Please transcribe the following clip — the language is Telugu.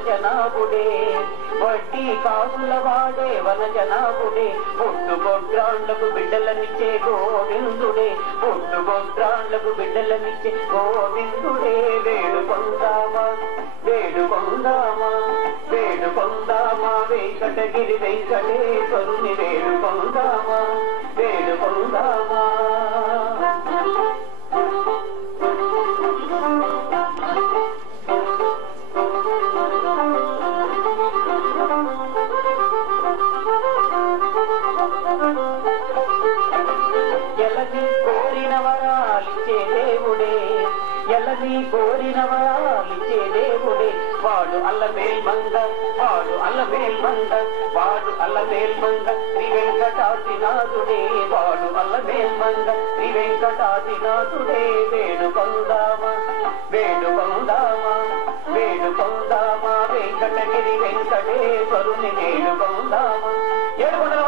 వనజనాభుడే వడ్డీ కాసుల వాడే వనజనాభుడే పుట్టుగొడ్రాళ్లకు బిడ్డలనిచ్చే గోవిందుడే పుట్టుగొడ్రాళ్లకు బిడ్డలనిచ్చే గోవిందుడే వేడుకొందామా వేడుకొందామా వేడుకొందామా వెంకటగిరి వెంకటేశ్వరుని వేడుకొందామా వేడుకొందామా ఎలది కోరిన వరాలిచ్చే దేవుడే ఎలది కోరిన వరాలిచ్చే దేవుడే వాడు అల్లమేల్ మంగ వాడు అల్లమేల్ మంగ వాడు అల్లమేల్ మంగ శ్రీ వెంకటాద్రినాథుడే వాడు అల్లమేల్ మంగ శ్రీ వెంకటాద్రినాథుడే వేడుకొందామా వేడుకొందామా వేడుకొందామా వెంకటగిరి వెంకటేశ్వరుని వేడుకొందామా ఏడుకొండల